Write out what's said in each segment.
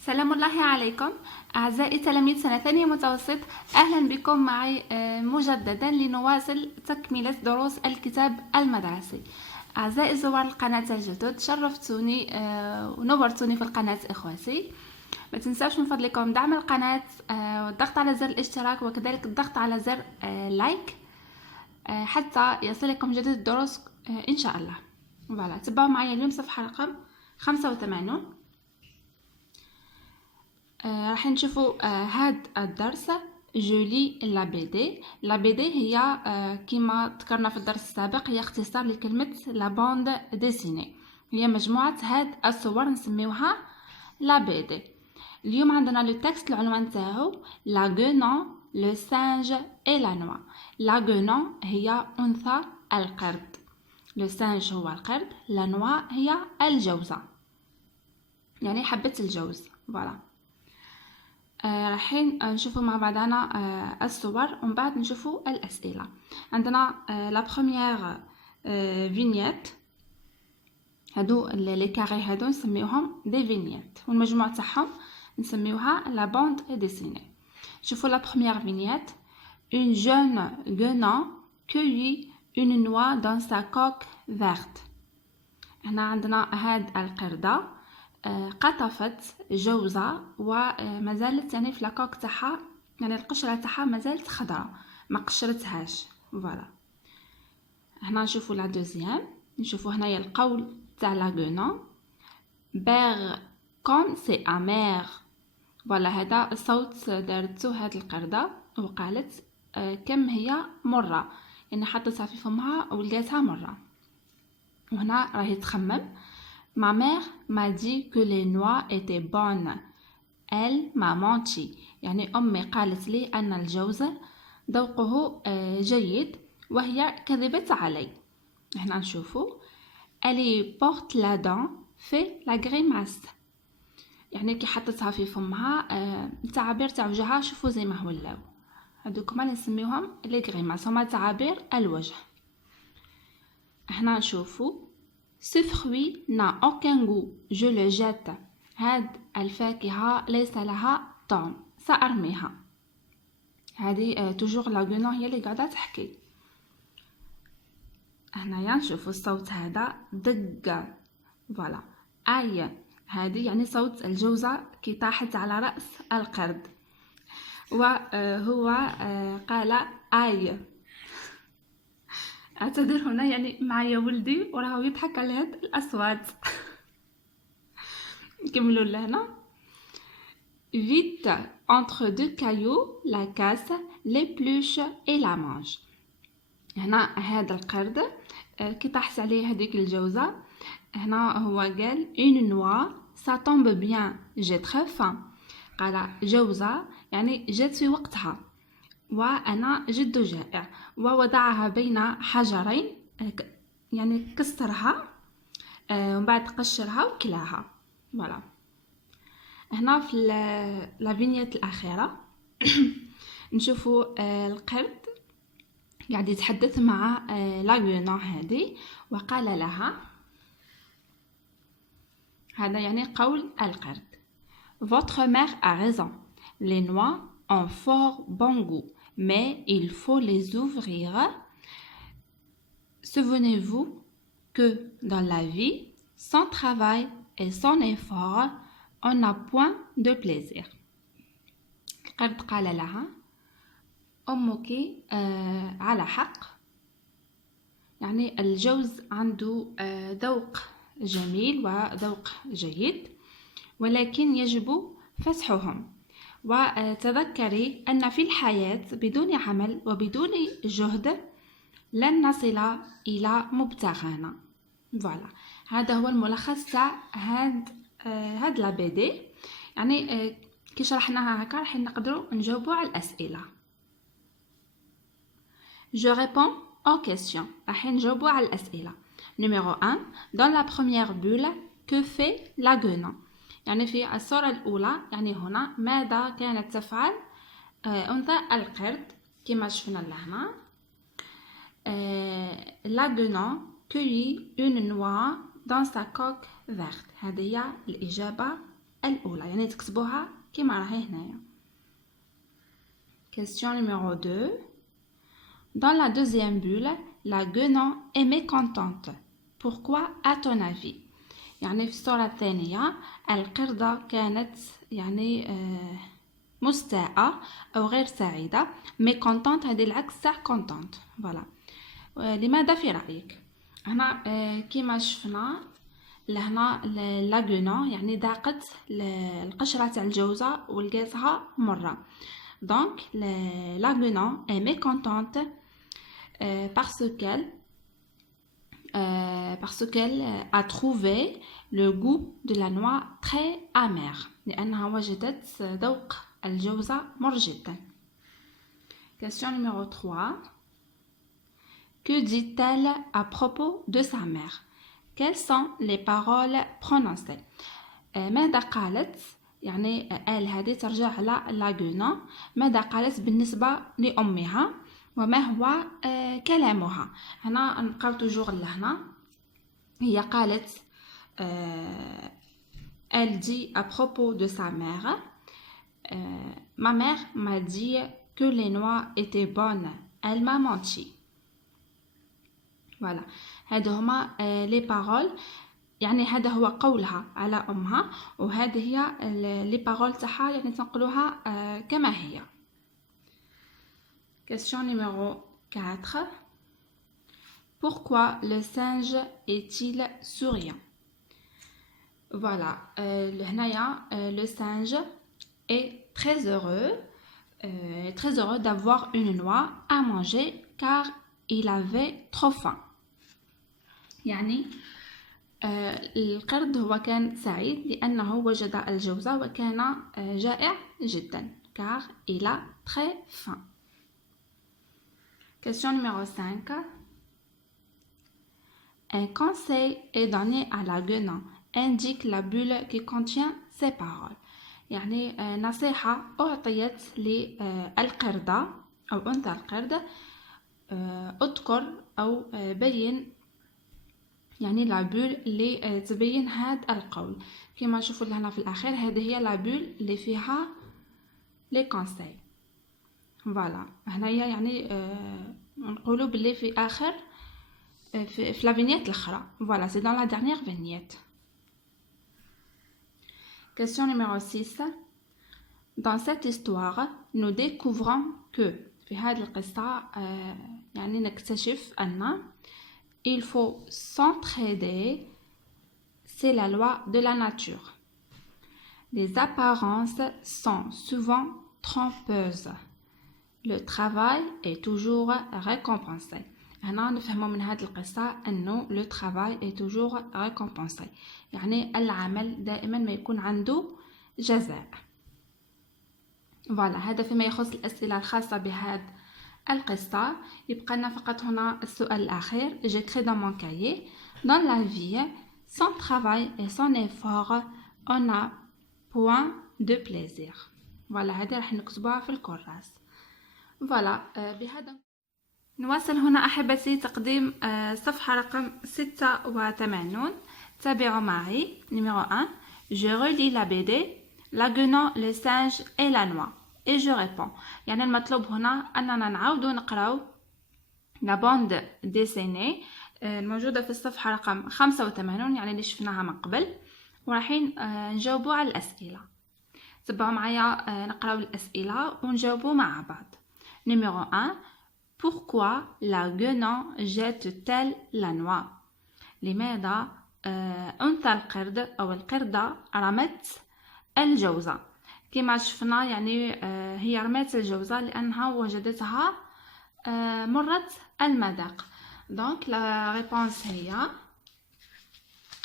سلام الله عليكم أعزائي تلاميذ سنة ثانية متوسط. أهلا بكم معي مجددا لنواصل تكملة دروس الكتاب المدرسي. أعزائي زوار القناة الجدد، شرفتوني ونورتوني في القناة إخواتي. ما تنساوش من فضلكم دعم القناة والضغط على زر الاشتراك وكذلك الضغط على زر لايك حتى يصلكم جديد الدروس إن شاء الله. فوالا، تبعوا معي اليوم صفحة رقم 85. راح نشوفوا هاد الدرس جولي لا بي دي هي كما ذكرنا في الدرس السابق هي اختصار لكلمة لا باند ديسيني، هي مجموعة هاد الصور نسميوها لا بي دي. اليوم عندنا لو تكست العنوان تاعو لا غونون لو سانج اي لا نوا. لا غونون هي انثى القرد، لو سانج هو القرد، لا نوا هي الجوزة يعني حبة الجوز. فوالا، رايحين نشوفوا مع بعضنا الصور ومن بعد نشوفوا الأسئلة. عندنا لا بروميير فينيت، هادو لي كاري هادو نسميوهم دي فينيت والمجموع تاعهم نسميوها لا باند ديسيني. شوفوا لا بروميير فينيت. une jeune guenon cueillit une noix dans sa coque verte. هنا عندنا هاد القردة قطفت جوزة وما زالت يعني في لاكوك تاعها، يعني القشرة تاعها ما زالت خضراء ما قشرتهاش. فوالا، هنا نشوفوا لا دوزيام. نشوفوا هنايا القول تاع لا غونون بيغ كوم سي امير. فوالا، هذا الصوت دارتو هاد القردة وقالت كم هي مرة، يعني حطتها في فمها ولقاتها مرة. وهنا راهي تخمم. Ma mère m'a dit que les noix étaient bonnes. Elle m'a menti. يعني أمي قالت لي أن الجوز ذوقه جيد وهي كذبت علي. هنا نشوفوا Elle porte la dent fait la grimace. يعني كي حطتها في فمها التعابير تاع وجهها شوفوا زي ما ولاو، هذوك ما نسميوهم لي غريماس، هما تعابير الوجه. هنا نشوفوا Ce fruit n'a aucun goût, je le jette. هاد الفاكهة ليس لها طعم، سأرميها. هذه توجور لا غونون هي اللي قاعدة تحكي. هنايا نشوفوا الصوت هذا دق. فوالا، آي هذه يعني صوت الجوزة كي طاحت على رأس القرد، وهو قال آي. اعتذر هنا يعني معايا ولدي وراهو يضحك على هاد الأصوات. نكملوا لهنا. Vite, entre deux cailloux, la casse, l'épluche et la mange. هنا هذا القرد كي طاحت عليه هذيك الجوزة، هنا هو قال une noix, ça tombe bien, j'ai très faim. قال جوزة يعني جات في وقتها وأنا جد جائع، ووضعها بين حجرين يعني كسرها ومن بعد قشرها وكلاها. فوالا، هنا في لا فينيت الأخيرة نشوفوا القرد قاعد يتحدث مع لا غونون هذه وقال لها، هذا يعني قول القرد Votre mère a raison, les noix ont fort bon goût, mais il faut les ouvrir. Souvenez-vous que dans la vie, sans travail et sans effort, on n'a point de plaisir. القرد قال لها أمك على حق، يعني الجوز عنده ذوق جميل وذوق جيد ولكن يجب فسحهم، وتذكري أن في الحياة بدون عمل وبدون جهد لن نصل إلى مبتغانا. فوالا، هذا هو الملخص تاع هاد لا بي دي. يعني كي شرحناها هكا راح نقدروا نجاوبوا على الأسئلة. Je réponds aux questions. راح نجاوبوا على الأسئلة. Numéro 1. Dans la première bulle, que fait la guenon؟ يعني في الصورة الأولى يعني هنا ماذا كانت تفعل أنثى القرد كما شفنا لهنا. La guenon cueillit une noix dans sa coque verte. هذه هي الإجابة الأولى يعني تكتبوها كما راهي هنايا. Question numéro 2. Dans la deuxième bulle, la guenon est mécontente. Pourquoi à ton avis؟ يعني في الصورة الثانية القردة كانت يعني مستاءة أو غير سعيدة. mécontente هذه العكس تاع contente. فوالا. لماذا في رأيك؟ هنا كيما شفنا لهنا لا guenon يعني ذاقت القشرة تاع الجوزة ولقاتها مرة. Donc la guenon est mécontente parce qu'elle a trouvé le goût de la noix très amer. لأنها وجدت ذوق الجوزة مر جدا. Question numéro 3. Que dit-elle à propos de sa mère? Quelles sont les paroles prononcées? ماذا قالت؟ يعني هذه ترجع على لاغونا. ماذا قالت بالنسبة لأمها وما هو كلامها؟ هنا نبقاو توجور لهنا. هي قالت elle dit à propos de sa mère ma mère m'a dit que les noix étaient bonnes. Elle m'a menti. Voilà. هذا هما les paroles. يعني هذا هو قولها على أمها وهذه هي لي بارول تاعها يعني تنقلوها كما هي. Question numéro 4. Pourquoi le singe est-il souriant? Voilà. هنايا le singe est très heureux d'avoir une noix à manger car il avait trop faim. يعني القرد هو كان سعيد لأنه وجد الجوزة وكان جائع جدا car il a très faim. Question numéro 5. Un conseil est donné à la guenon. Indique la bulle qui contient ces paroles. يعني نصيحة أعطيت للقردة أو أنثى القرد. أذكر أو بين يعني لابول اللي تبين هذا القول. كما نشوفوا لهنا في الأخير هذه هي لابول اللي فيها لي كونساي. فوالا هنايا يعني نقولوا باللي في آخر في لا فينيت الأخرى. فوالا سي دون لا ديرنيير فينيت. Question numéro 6. Dans cette histoire, nous découvrons que في هذه القصة يعني نكتشف أن il faut s'entraider, c'est la loi de la nature. Les apparences sont souvent trompeuses. Le travail est toujours récompensé. هنا نفهموا من هذه القصة أنه le travail est toujours récompensé. يعني العمل دائما ما يكون عنده جزاء. فوالا هذا فيما يخص الأسئلة الخاصة بهذا القصة. يبقى لنا فقط هنا السؤال الأخير. J'écris dans mon cahier. Dans la vie, sans travail et sans effort, on n'a point de plaisir. فوالا هذه راح نكتبوها في الكراس. فوالا بهذا نواصل هنا أحبتي تقديم صفحة رقم 86. تابعوا معي. Numéro 1. Je relis la BD, la guenon, le singe et la noix. Et je réponds. يعني المطلوب هنا أننا نعاود نقراو لا بوند ديسيني الموجودة في الصفحة رقم 85 يعني اللي شفناها من قبل وراحين نجاوبوا على الأسئلة. تبعوا معايا نقراو الأسئلة ونجاوبوا مع بعض. Numéro 1. Pourquoi la guenon jette-t-elle la noix? لماذا أنثى القرد أو القردة رمت الجوزة؟ كما شفنا يعني هي رمت الجوزة لأنها وجدتها مرت المذاق. دونك لا ريبونس هي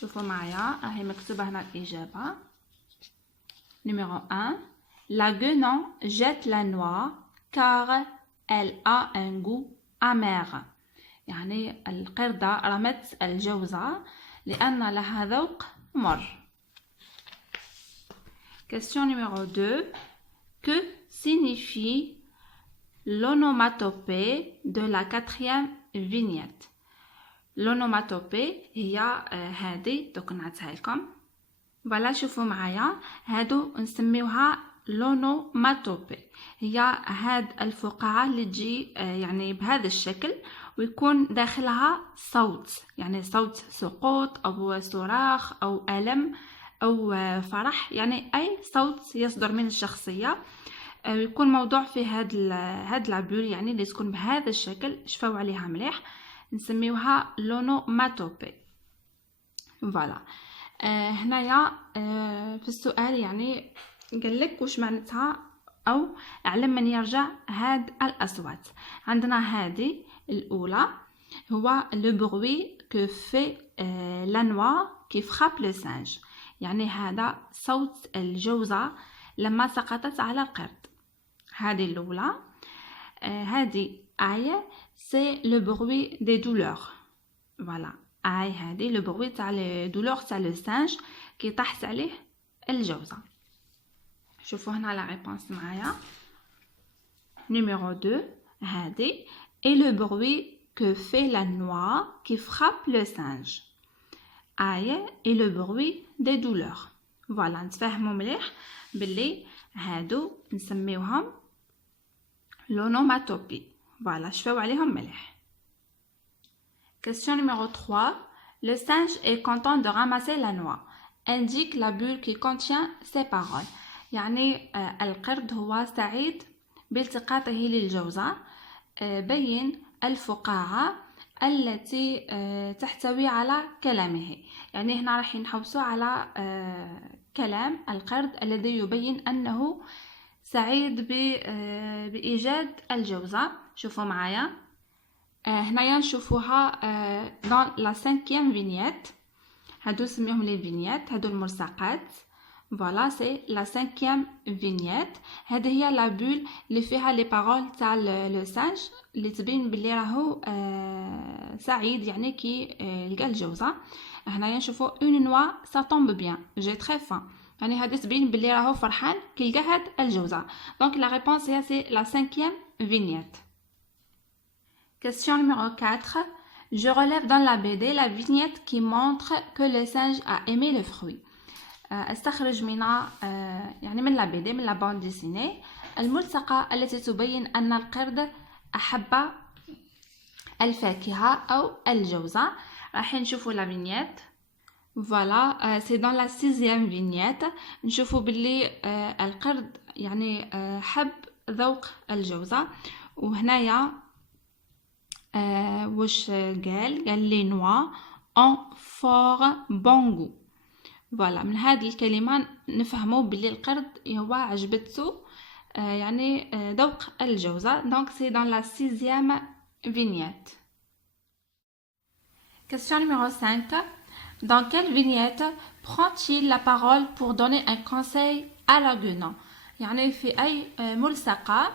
شوفوا معايا راهي مكتوبة هنا الإجابة. Numéro 1. La guenon jette la noix car elle a un goût amer. يعني القردة رمت الجوزة لأن لها ذوق مر. Question numéro 2. Que signifie l'onomatopée de la 4e vignette? L'onomatopée هي هذه دوك نعطيها لكم. فوالا شوفوا معايا هادو نسميوها لونوماتوبي. هي هاد الفقاعة اللي تجي يعني بهذا الشكل ويكون داخلها صوت، يعني صوت سقوط او صراخ او ألم او فرح، يعني اي صوت يصدر من الشخصية يكون موضوع في هاد لابول، يعني اللي تكون بهذا الشكل. شفاو عليها مليح، نسميوها لونوماتوبي. فوالا هنايا في السؤال يعني قال لك واش معناتها او علم من يرجع هاد الاصوات. عندنا هذه الاولى هو لو بروي كو في لا نوا كي فراب لو سانج، يعني هذا صوت الجوزة لما سقطت على القرد. هذه الاولى. هذه آية سي لو بروي دي دولور. فوالا آي هذه لو بروي تاع لي دولور تاع لو سانج كي طاحت عليه الجوزة. شوفوا هنا لا ريبونس معايا. نيميرو 2 هذه et le bruit que fait la noix qui frappe le singe. آية et le bruit des douleurs. فوالا نتفاهموا مليح باللي هادو نسميوهم l'onomatopée. Voilà, شفاو عليهم مليح. Question numéro 3. Le singe est content de ramasser la noix. Indique la bulle qui contient ces paroles. يعني القرد هو سعيد بالتقاطه للجوزة. بين الفقاعة التي تحتوي على كلامه. يعني هنا راح نحوسوا على كلام القرد الذي يبين أنه سعيد بإيجاد الجوزة. شوفوا معايا هنايا نشوفوها dans la 5e vignette. هادو سميهم لي فينيت، هادو الملصقات. فوالا سي لا 5e vignette. هذه هي لا بول اللي فيها لي بارول تاع لو سانج اللي تبين بلي راهو سعيد، يعني كي لقى الجوزة. هنايا نشوفو une noix ça tombe bien j'ai très faim، يعني هذا تبين بلي راهو فرحان كي لقى هاد الجوزة. دونك لا ريبونس هي سي لا 5e vignette. Question numéro 4. Je relève dans la BD la vignette qui montre que le singe a aimé le fruit. استخرج من يعني من لا BD، من لا باند ديسيني، الملصقة التي تبين أن القرد أحب الفاكهة أو الجوزة. راح نشوفوا لا vignette. فوالا سي دون لا 6e vignette. نشوفوا باللي القرد يعني حب ذوق الجوزة. وهنايا واش قال لي نوا ان فور بونغو. فوالا من هذه الكلمة نفهموا باللي القرد هو عجبته يعني ذوق الجوزة. دونك سي دون لا 6e vignette. Question numéro 5. Dans quelle vignette prend-il la parole pour donner un conseil à l'argument؟ يعني في أي ملصقة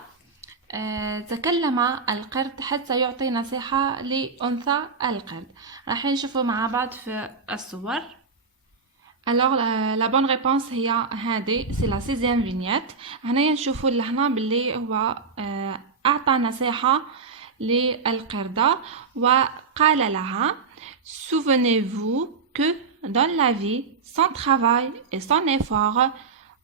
تكلم القرد حتى يعطي نصيحة لأنثى القرد. راح نشوفوا مع بعض في الصور. Alors la bonne réponse هي هذه سي لا 6e vignette. هنايا نشوفوا لهنا باللي هو أعطى نصيحة للقردة وقال لها Souvenez-vous que dans la vie, sans travail et sans effort,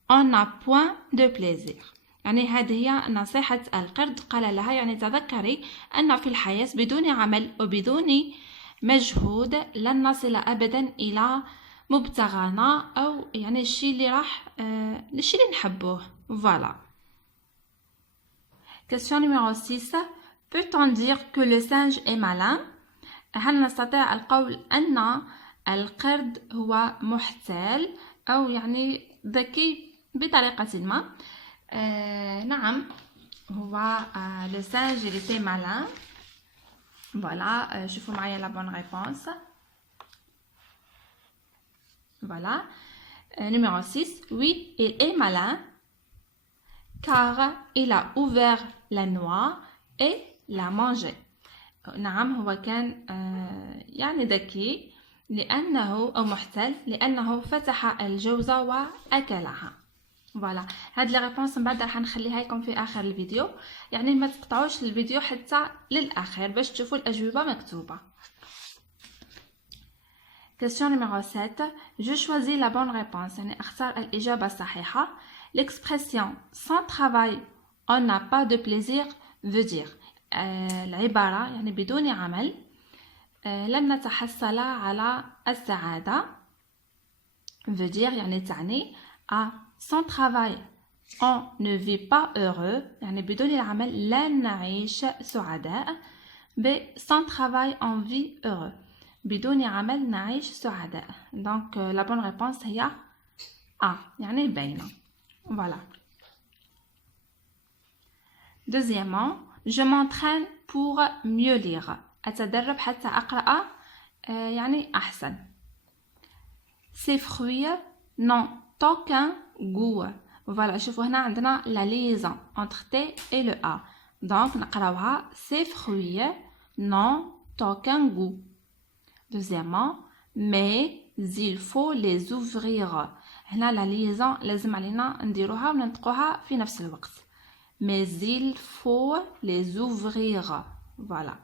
on n'a point de plaisir. يعني هذه هي نصيحة القرد. قال لها يعني تذكري أن في الحياة بدون عمل وبدون مجهود لن نصل أبدا إلى مبتغانا أو يعني الشيء اللي راح الشيء اللي نحبوه. Voilà. Question numéro 6. Peut-on dire que le singe est malin؟ هل نستطيع القول أن القرد هو محتال أو يعني ذكي بطريقة ما؟ نعم، هو le singe il était malin. Voilà, شوفوا معايا la bonne réponse. Voilà. Numéro 6. Oui, il est malin car il a ouvert la noix et l'a mangé. نعم هو كان يعني ذكي لأنه أو محتال لأنه فتح الجوزة وأكلها. فوالا هاد لي ريبونس من بعد راح نخليها لكم في آخر الفيديو، يعني ما تقطعوش الفيديو حتى للآخر باش تشوفوا الأجوبة مكتوبة. Question numéro 7. Je choisis la bonne réponse. يعني أختار الإجابة الصحيحة. L'expression sans travail on n'a pas de plaisir veut dire العبارة يعني بدون عمل لن نتحصل على السعادة veut dire يعني تعني sans travail on ne vit pas heureux يعني بدون العمل لن نعيش سعداء. sans travail on vit heureux بدون عمل نعيش سعداء. donc la bonne réponse هي A يعني باينة. voilà. deuxièmement je m'entraîne pour mieux lire أتدرب حتى أقرأ يعني أحسن. ces fruits n'ont aucun goût. voilà شوفوا هنا عندنا la liaison entre T et le A. donc نقراوها ces fruits n'ont aucun goût. deuxièmement mais il faut les ouvrir. هنا la liaison لازم علينا نديروها وننطقوها في نفس الوقت. mais il faut les ouvrir. voilà.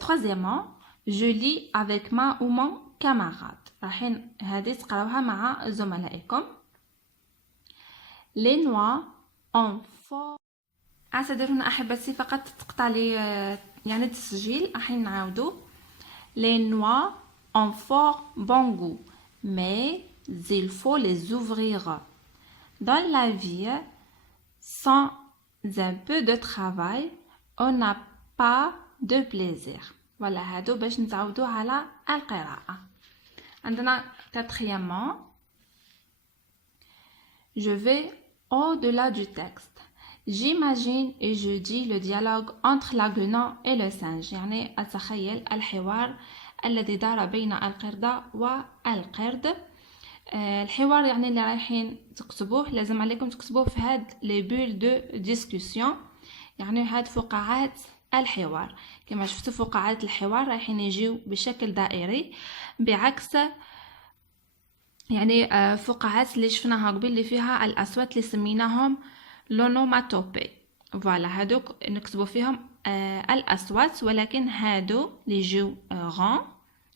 troisièmement je lis avec ma ou mon camarade. راحين هذه تقراوها مع زملائكم. les noix en forme. أعتذر هنا أحبتي فقط تقطع لي يعني التسجيل. راحين نعاودو. les noix en fort bon goût mais il faut les ouvrir. dans la vie sans un peu de travail on n'a pas de plaisir. voilà هادو باش نتعودو على القراءة. عندنا quatrièmement je vais au-delà du texte. j'imagine et je dis le dialogue entre la guenon et le singe. يعني أتخيل الحوار الذي دار بين القردة والقرد. الحوار يعني اللي رايحين تكتبوه لازم عليكم تكتبوه في هاد لي بول دو ديسكوسيون يعني هاد فقاعات الحوار. كما شفتوا فقاعات الحوار رايحين يجيو بشكل دائري بعكس يعني فقاعات اللي شفناها قبل اللي فيها الأصوات اللي سميناهم لونوماتوبي. فوالا هادوك نكتبوا فيهم الأصوات ولكن هادو اللي يجيو غون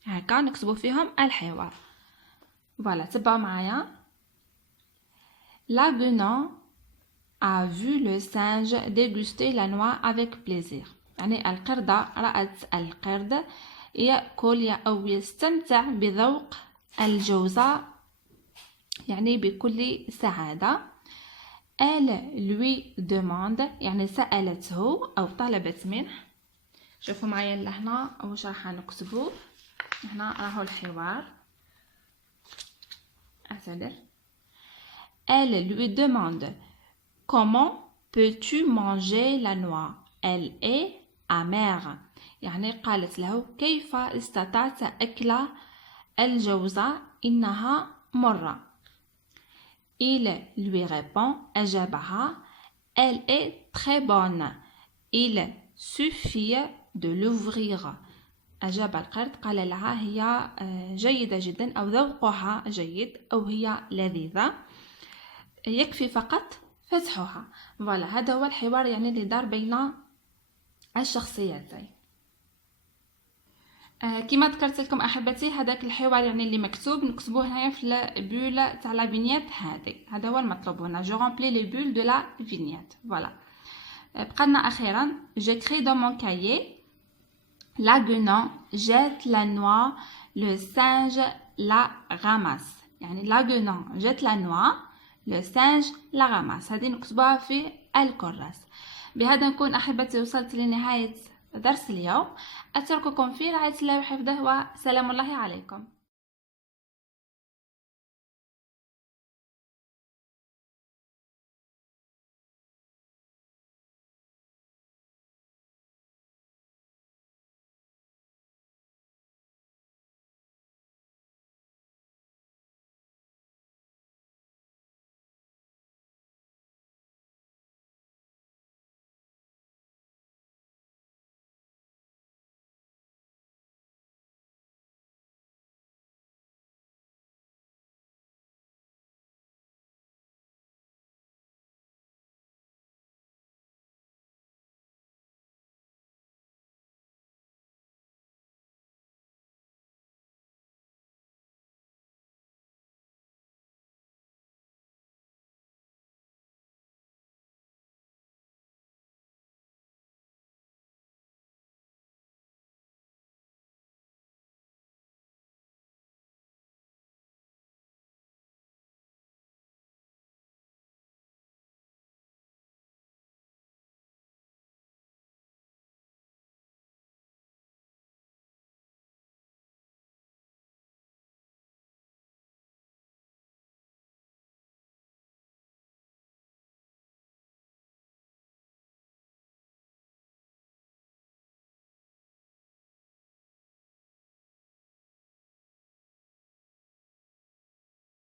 هكا نكتبوا فيهم الحوار. فوالا تبعوا معايا. La guenon a vu le singe déguster la noix avec plaisir. يعني القردة رأت القرد يأكل أو يستمتع بذوق الجوزة يعني بكل سعادة. elle lui demande يعني سألته أو طلبت منه. شوفوا معايا لهنا واش راح نكتبوا. هنا راهو الحوار. أعتذر. elle lui demande comment peux-tu manger la noix elle est amère. يعني قالت له كيف استطعت أكل الجوزة إنها مرة. il lui répond أجابها elle est très bonne il suffit de l'ouvrir. أجاب القرد قال لها هي جيدة جدا أو ذوقها جيد أو هي لذيذة يكفي فقط فتحها. فوالا هذا هو الحوار يعني اللي دار بين الشخصيتين. كما ذكرت لكم احبتي هذاك الحوار يعني اللي مكتوب نكتبوه هنايا في البول تاع لا فينيت. هذا هو المطلوب هنا. جو رامبلي لي بول دو لا فينيت. فوالا بقالنا اخيرا j'écris dans mon cahier la guenon jette la noix le singe la ramasse. يعني la guenon jette la noix le singe la ramasse. هذه نكتبوها في الكراس. بهذا نكون احبتي وصلت لنهاية درس اليوم. أترككم في رعاية الله وحفظه وسلام الله عليكم.